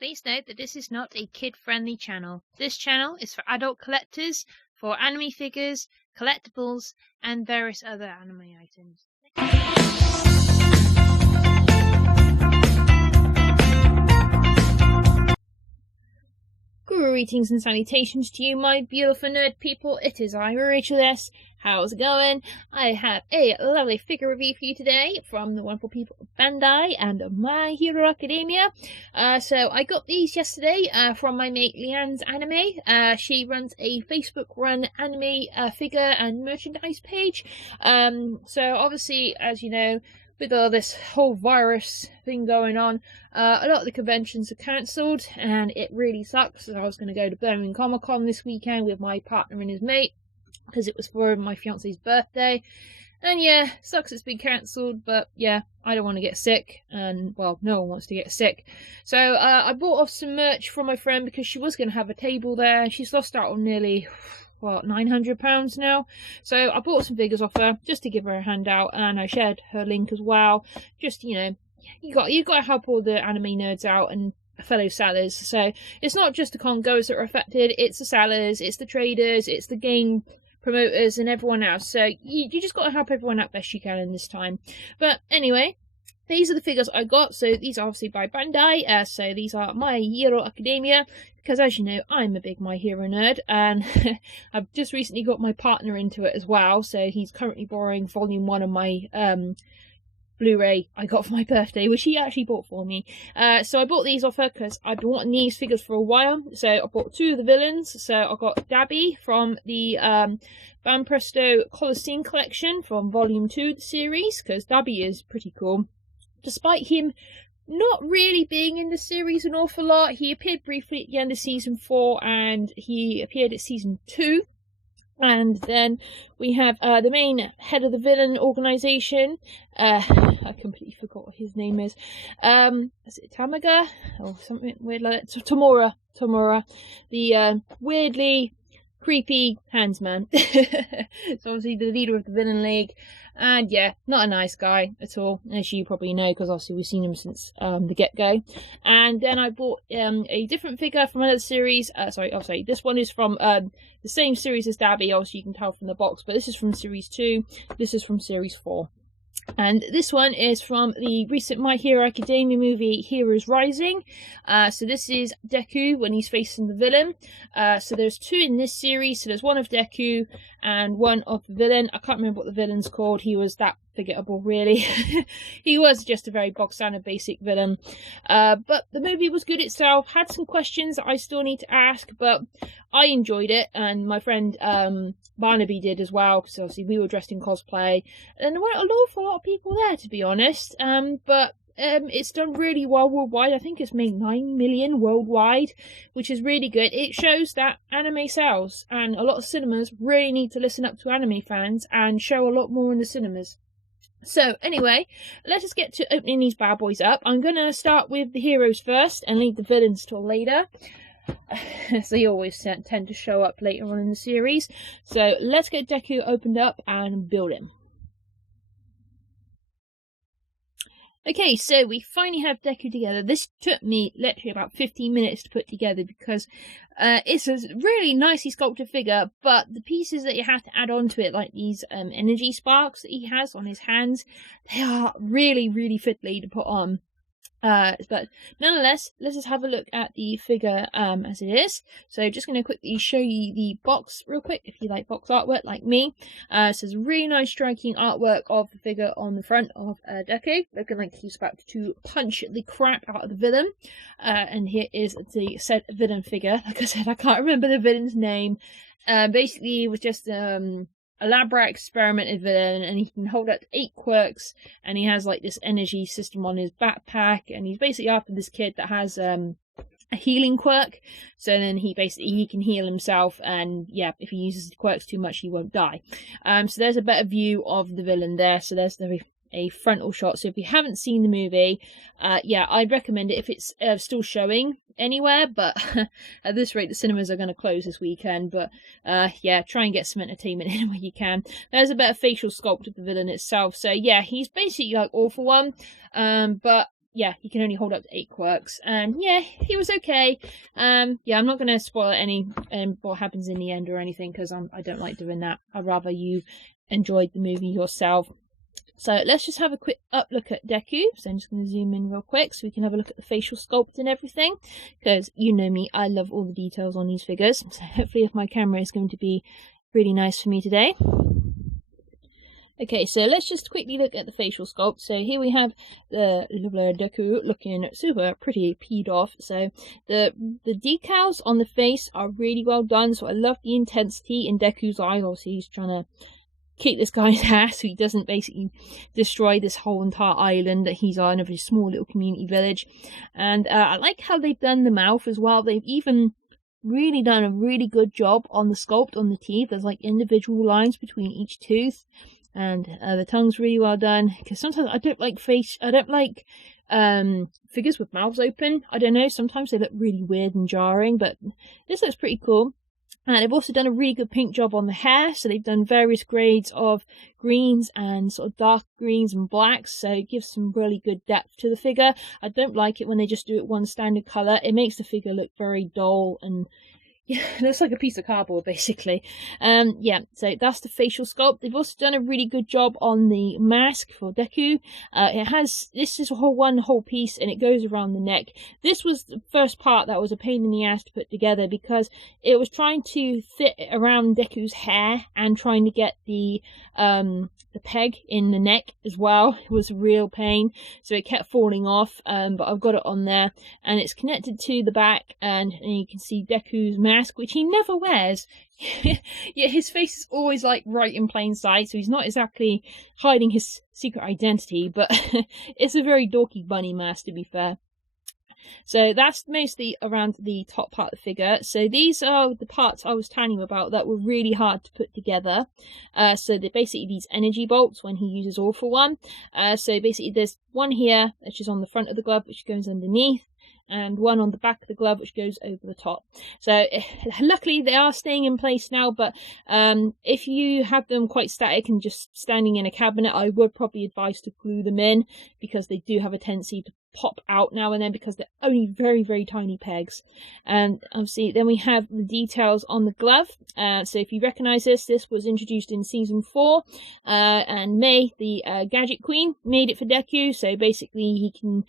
Please note that this is not a kid-friendly channel. This channel is for adult collectors, for anime figures, collectibles, and various other anime items. Greetings and salutations to you, my beautiful nerd people. It is I, Rachel S. How's it going? I have a lovely figure review for you today from the wonderful people of Bandai and My Hero Academia. So I got these yesterday from my mate Leanne's Anime. She runs a Facebook-run anime figure and merchandise page. So obviously, as you know, with all this whole virus thing going on, a lot of the conventions are cancelled, and it really sucks. I was going to go to Birmingham Comic Con this weekend with my partner and his mate, because it was for my fiance's birthday. And yeah, sucks it's been cancelled, but yeah, I don't want to get sick, and well, no one wants to get sick. So I bought off some merch from my friend because she was going to have a table there. She's lost out on nearly, what, £900 now. So I bought some figures off her just to give her a handout, and I shared her link as well. Just, you know, you got to help all the anime nerds out and fellow sellers. So it's not just the con goers that are affected, it's the sellers, it's the traders, it's the game promoters and everyone else. So you just got to help everyone out best you can in this time. But anyway, these are the figures I got. So these are obviously by Bandai. So these are My Hero Academia, because as you know, I'm a big My Hero nerd, and I've just recently got my partner into it as well. So he's currently borrowing volume 1 of my Blu-ray I got for my birthday, which he actually bought for me. So I bought these off her because I've been wanting these figures for a while. So I bought 2 of the villains. So I got Dabi from the Banpresto Colosseum collection from volume 2 of the series, because Dabi is pretty cool. Despite him not really being in the series an awful lot, he appeared briefly at the end of season 4, and he appeared at season 2. And then we have the main head of the villain organisation. I completely forgot what his name is. Is it Tamaga? Or something weird like that? Tomura. The weirdly creepy handsman. It's obviously the leader of the villain league. And yeah, not a nice guy at all, as you probably know, because obviously we've seen him since the get-go. And then I bought a different figure from another series. Sorry, this one is from the same series as Dabi, obviously you can tell from the box, but this is from series 2, this is from series 4. And this one is from the recent My Hero Academia movie, Heroes Rising. So this is Deku when he's facing the villain. So there's 2 in this series. So there's one of Deku and one of the villain. I can't remember what the villain's called. He was that forgettable, really. He was just a very bog standard basic villain. But the movie was good itself. Had some questions that I still need to ask, but I enjoyed it, and my friend Barnaby did as well, because obviously we were dressed in cosplay, and there weren't an awful lot of people there, to be honest. But it's done really well worldwide. I think it's made 9 million worldwide, which is really good. It shows that anime sells, and a lot of cinemas really need to listen up to anime fans and show a lot more in the cinemas. So anyway, let us get to opening these bad boys up. I'm going to start with the heroes first and leave the villains till later. So they always tend to show up later on in the series. So let's get Deku opened up and build him. Okay, so we finally have Deku together. This took me literally about 15 minutes to put together, because it's a really nicely sculpted figure, but the pieces that you have to add on to it, like these energy sparks that he has on his hands, they are really, really fiddly to put on. But nonetheless, let's just have a look at the figure as it is. So just going to quickly show you the box real quick, if you like box artwork like me. So there's really nice striking artwork of the figure on the front of Deku, looking like he's about to punch the crap out of the villain. And here is the said villain figure. Like I said, I can't remember the villain's name. Basically, it was just elaborate experimented villain, and he can hold up to 8 quirks, and he has like this energy system on his backpack, and he's basically after this kid that has a healing quirk. So then he can heal himself, and yeah, if he uses the quirks too much he won't die. So there's a better view of the villain there. So there's a frontal shot. So if you haven't seen the movie, yeah, I'd recommend it if it's still showing anywhere, but at this rate the cinemas are going to close this weekend. But yeah, try and get some entertainment in where you can. There's a better facial sculpt of the villain itself. So yeah, he's basically like all for one, but yeah, he can only hold up to 8 quirks. And yeah, he was okay. Yeah, I'm not going to spoil any what happens in the end or anything, because I don't like doing that. I'd rather you enjoyed the movie yourself. So let's just have a quick look at Deku. So I'm just going to zoom in real quick so we can have a look at the facial sculpt and everything, because you know me, I love all the details on these figures. So hopefully if my camera is going to be really nice for me today. Okay, so let's just quickly look at the facial sculpt. So here we have the lovely Deku looking super pretty peed off. So the decals on the face are really well done. So I love the intensity in Deku's eyes. Obviously he's trying to kick this guy's ass so he doesn't basically destroy this whole entire island that he's on, of his small little community village. And I like how they've done the mouth as well. They've even really done a really good job on the sculpt on the teeth. There's like individual lines between each tooth. And the tongue's really well done, because sometimes I don't like figures with mouths open. I don't know, sometimes they look really weird and jarring, but this looks pretty cool. And they've also done a really good paint job on the hair, so they've done various grades of greens and sort of dark greens and blacks, so it gives some really good depth to the figure. I don't like it when they just do it one standard colour. It makes the figure look very dull and yeah, it looks like a piece of cardboard, basically. Yeah, so that's the facial sculpt. They've also done a really good job on the mask for Deku. This is one whole piece, and it goes around the neck. This was the first part that was a pain in the ass to put together, because it was trying to fit around Deku's hair and trying to get the peg in the neck as well. It was a real pain, so it kept falling off, but I've got it on there, and it's connected to the back, and you can see Deku's mask, which he never wears. Yeah, his face is always like right in plain sight, so he's not exactly hiding his secret identity, but it's a very dorky bunny mask, to be fair. So that's mostly around the top part of the figure. So these are the parts I was telling you about that were really hard to put together. So they're basically these energy bolts when he uses All For One. So basically there's one here, which is on the front of the glove, which goes underneath, and one on the back of the glove which goes over the top. So luckily they are staying in place now, but if you have them quite static and just standing in a cabinet, I would probably advise to glue them in, because they do have a tendency to pop out now and then, because they're only very, very tiny pegs. And obviously then we have the details on the glove. So if you recognise this was introduced in season 4, and May, the gadget queen, made it for Deku, so basically he can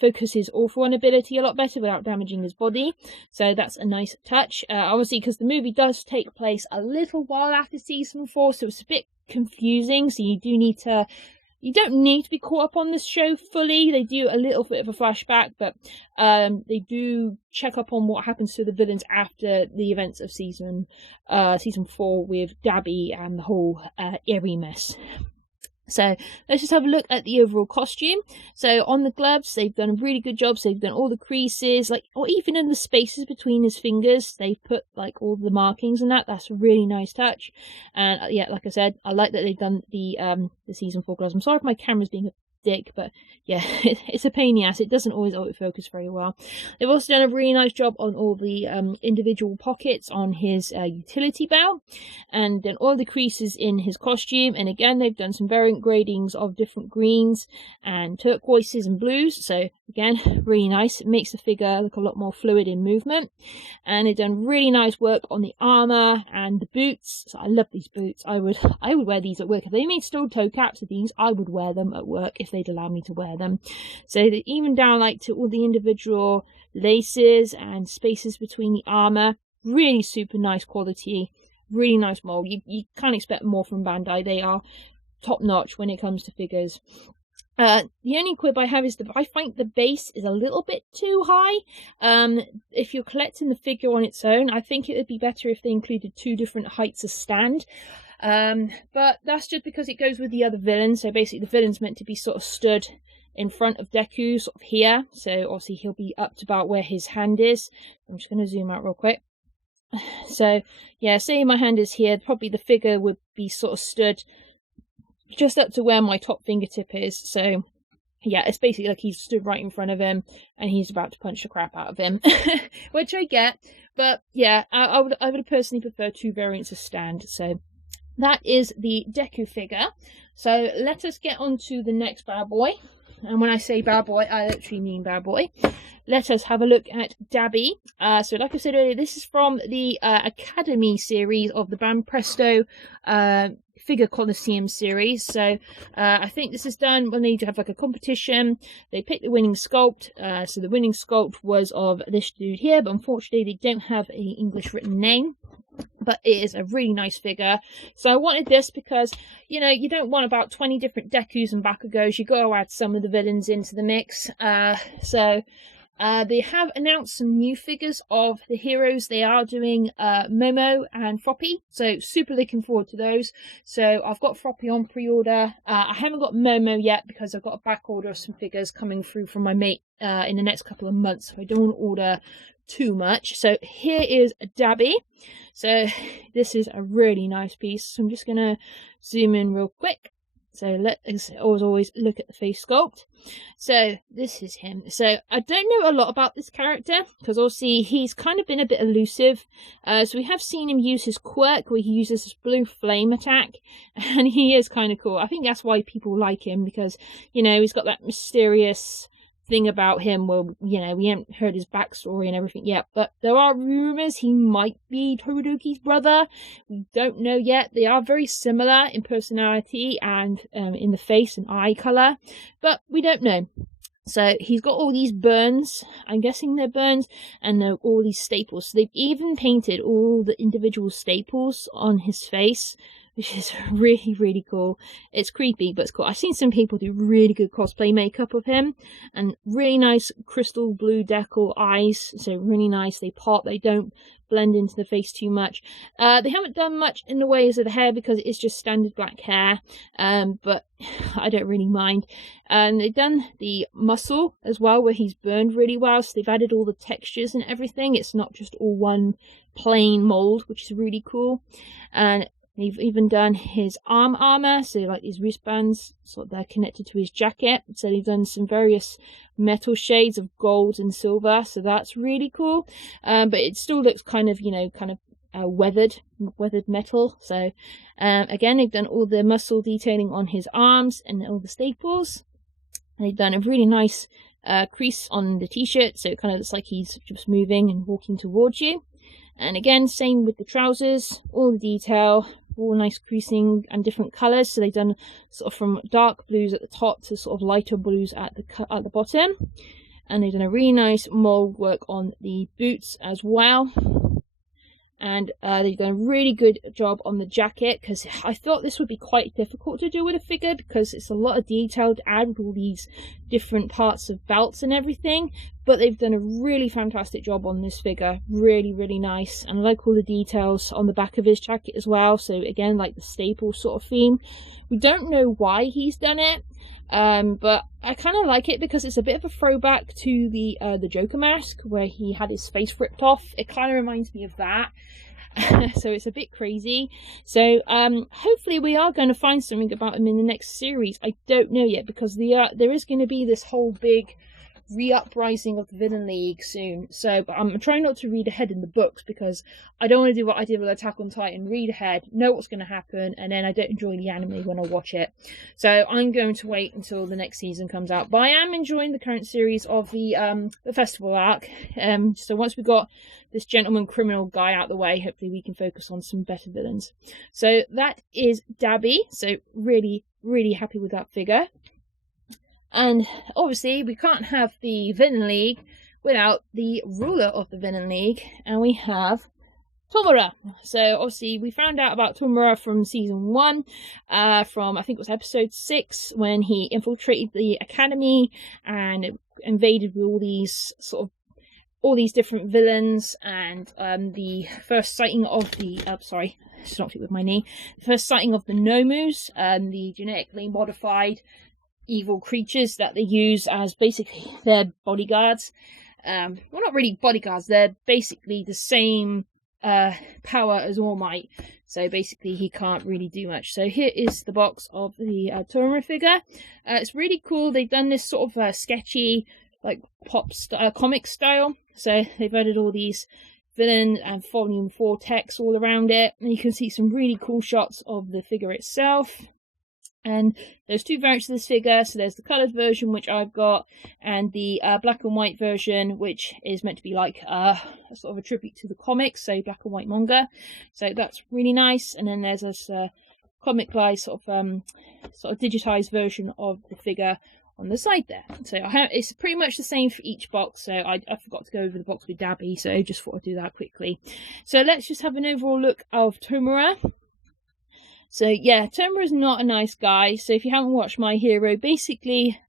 focus his All For One ability a lot better without damaging his body. So that's a nice touch. Obviously, because the movie does take place a little while after season 4, so it's a bit confusing, so you don't need to be caught up on this show fully. They do a little bit of a flashback, but they do check up on what happens to the villains after the events of season 4 with Dabi and the whole Eri mess. So let's just have a look at the overall costume. So on the gloves, they've done a really good job. So they've done all the creases, or even in the spaces between his fingers, they've put all the markings and that. That's a really nice touch. And yeah, like I said, I like that they've done the season 4 gloves. I'm sorry if my camera's being a dick, but yeah, it's a pain in the ass. It doesn't always autofocus very well. They've also done a really nice job on all the individual pockets on his utility belt, and then all the creases in his costume. And again, they've done some variant gradings of different greens and turquoises and blues. So again, really nice. It makes the figure look a lot more fluid in movement. And they've done really nice work on the armor and the boots. So I love these boots. I would wear these at work. If they made steel toe caps of these, I would wear them at work if they'd allow me to wear them. So that even down to all the individual laces and spaces between the armor, really super nice quality, really nice mold. You can't expect more from Bandai. They are top notch when it comes to figures. The only quib I have is that I find the base is a little bit too high. If you're collecting the figure on its own, I think it would be better if they included 2 different heights of stand. But that's just because it goes with the other villain. So basically the villain's meant to be sort of stood in front of Deku, sort of here. So obviously he'll be up to about where his hand is. I'm just going to zoom out real quick. So yeah, say my hand is here, probably the figure would be sort of stood just up to where my top fingertip is. So yeah, it's basically like he's stood right in front of him and he's about to punch the crap out of him, which I get. But yeah, I would personally prefer 2 variants of stand. So that is the Deku figure. So let us get on to the next bad boy. And when I say bad boy, I literally mean bad boy. Let us have a look at Dabi. So like I said earlier, this is from the Academy series of the Banpresto Figure Colosseum series. So I think this is done when they have like a competition. They pick the winning sculpt. So the winning sculpt was of this dude here, but unfortunately they don't have an English written name. But it is a really nice figure. So I wanted this because, you know, you don't want about 20 different Dekus and Bakugos. You got to add some of the villains into the mix. They have announced some new figures of the heroes. They are doing Momo and Froppy, so super looking forward to those. So I've got Froppy on pre-order. I haven't got Momo yet because I've got a back order of some figures coming through from my mate in the next couple of months, so I don't want to order too much. So here is Dabi. So this is a really nice piece. So I'm just going to zoom in real quick. So let's always look at the face sculpt. So this is him. So I don't know a lot about this character because obviously he's kind of been a bit elusive. So we have seen him use his quirk where he uses this blue flame attack, and he is kind of cool. I think that's why people like him, because, you know, he's got that mysterious thing about him where, you know, we haven't heard his backstory and everything yet, but there are rumors he might be Todoroki's brother. We don't know yet. They are very similar in personality and in the face and eye color, but we don't know. So he's got all these burns, I'm guessing they're burns, and all these staples. So they've even painted all the individual staples on his face, which is really, really cool. It's creepy, but it's cool. I've seen some people do really good cosplay makeup of him, and really nice crystal blue decal eyes. So really nice. They pop, they don't blend into the face too much. They haven't done much in the ways of the hair because it's just standard black hair, but I don't really mind. And they've done the muscle as well, where he's burned really well, so they've added all the textures and everything. It's not just all one plain mold, which is really cool. And they've even done his arm armor, so like these wristbands, so they're connected to his jacket. So they've done some various metal shades of gold and silver, so that's really cool. But it still looks kind of, you know, weathered metal. So again, they've done all the muscle detailing on his arms and all the staples. And they've done a really nice crease on the t-shirt, so it kind of looks like he's just moving and walking towards you. And again, same with the trousers, all the detail, all nice creasing and different colours. So they've done sort of from dark blues at the top to sort of lighter blues at the bottom. And they've done a really nice mould work on the boots as well. And they've done a really good job on the jacket, because I thought this would be quite difficult to do with a figure because it's a lot of detail to add with all these different parts of belts and everything. But they've done a really fantastic job on this figure. Really, really nice. And I like all the details on the back of his jacket as well. So again, like the staple sort of theme. We don't know why he's done it. But I kind of like it because it's a bit of a throwback to the Joker mask where he had his face ripped off. It kind of reminds me of that. So it's a bit crazy. So hopefully we are going to find something about him in the next series. I don't know yet, because there is going to be this whole big re-uprising of the Villain League soon. So, but I'm trying not to read ahead in the books because I don't want to do what I did with Attack on Titan, read ahead, know what's going to happen, and then I don't enjoy the anime when I watch it. So I'm going to wait until the next season comes out. But I am enjoying the current series of the festival arc. So once we've got this gentleman criminal guy out the way, hopefully we can focus on some better villains. So that is Dabi. So really, really happy with that figure. And obviously we can't have the Villain League without the ruler of the Villain League, and we have Tomura. So obviously we found out about Tomura from season 1, from I think it was episode 6, when he infiltrated the academy and invaded with all these different villains. And the first sighting of the sorry, stopped it with my knee. The first sighting of the Nomus, the genetically modified evil creatures that they use as basically their bodyguards. Well, not really bodyguards, they're basically the same power as All Might, so basically he can't really do much. So here is the box of the Tomura figure. It's really cool. They've done this sort of sketchy, like comic style, so they've added all these villain and volume 4 text all around it, and you can see some really cool shots of the figure itself. And there's two variants of this figure. So there's the coloured version, which I've got, and the black and white version, which is meant to be like a sort of a tribute to the comics, so black and white manga. So that's really nice. And then there's this comic-like sort of digitized version of the figure on the side there. So it's pretty much the same for each box. So I forgot to go over the box with Dabi, so I just thought I'd do that quickly. So let's just have an overall look of Tomura. So yeah, Tomura's not a nice guy. So if you haven't watched My Hero, basically,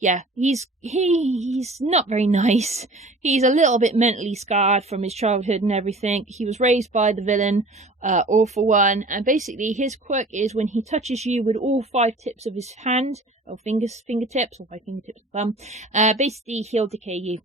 yeah, he's not very nice. He's a little bit mentally scarred from his childhood and everything. He was raised by the villain, All For One, and basically his quirk is when he touches you with all 5 tips of his hand, or fingertips, or 5 fingertips of thumb, basically he'll decay you.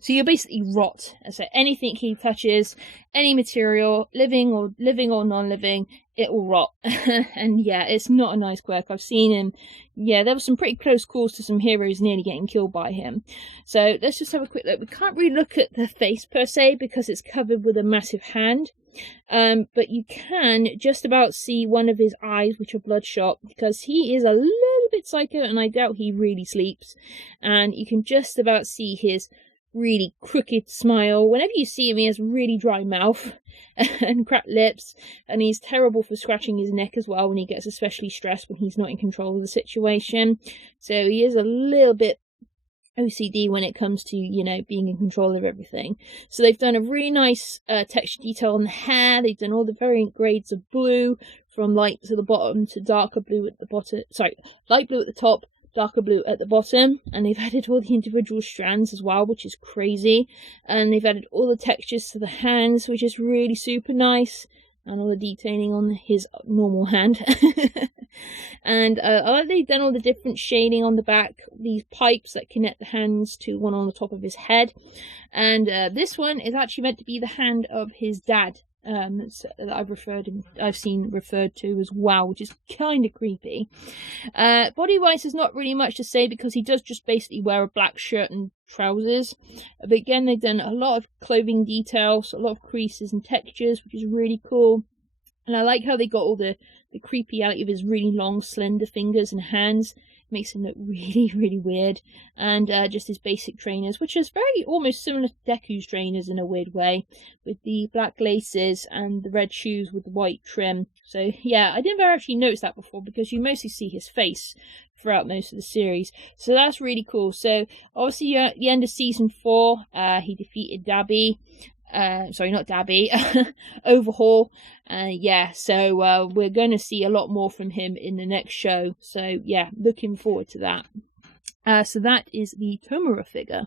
So you'll basically rot. So anything he touches, any material, living or non-living, it will rot. And yeah, it's not a nice quirk. I've seen him. Yeah, there were some pretty close calls to some heroes nearly getting killed by him. So let's just have a quick look. We can't really look at the face per se because it's covered with a massive hand. But you can just about see one of his eyes, which are bloodshot, because he is a little bit psycho, and I doubt he really sleeps. And you can just about see his really crooked smile. Whenever you see him, he has really dry mouth and cracked lips, and he's terrible for scratching his neck as well when he gets especially stressed when he's not in control of the situation. So he is a little bit OCD when it comes to, you know, being in control of everything. So they've done a really nice texture detail on the hair. They've done all the variant grades of blue, from light to the bottom to darker blue at the bottom. Sorry, light blue at the top, darker blue at the bottom. And they've added all the individual strands as well, which is crazy. And they've added all the textures to the hands, which is really super nice. And all the detailing on his normal hand. And I like they've done all the different shading on the back, these pipes that connect the hands to one on the top of his head. And this one is actually meant to be the hand of his dad, that I've seen referred to as well, which is kind of creepy. Body-wise, there's not really much to say because he does just basically wear a black shirt and trousers. But again, they've done a lot of clothing details, a lot of creases and textures, which is really cool. And I like how they got all the creepy out of his really long, slender fingers and hands. It makes him look really, really weird. And just his basic trainers, which is very almost similar to Deku's trainers in a weird way, with the black laces and the red shoes with the white trim. So yeah, I didn't actually notice that before because you mostly see his face throughout most of the series. So that's really cool. So obviously at the end of season 4, he defeated Dabi. Sorry, not Dabi, Overhaul. Yeah, so we're going to see a lot more from him in the next show. So yeah, looking forward to that. So that is the Tomura figure.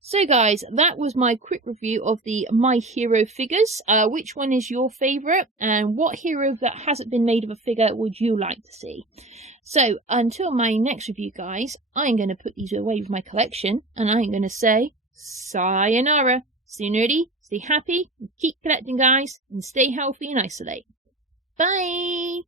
So guys, that was my quick review of the My Hero figures. Which one is your favourite, and what hero that hasn't been made of a figure would you like to see? So until my next review, guys, I'm going to put these away with my collection, and I'm going to say sayonara. Stay nerdy, stay happy, keep collecting, guys, and stay healthy and isolate. Bye!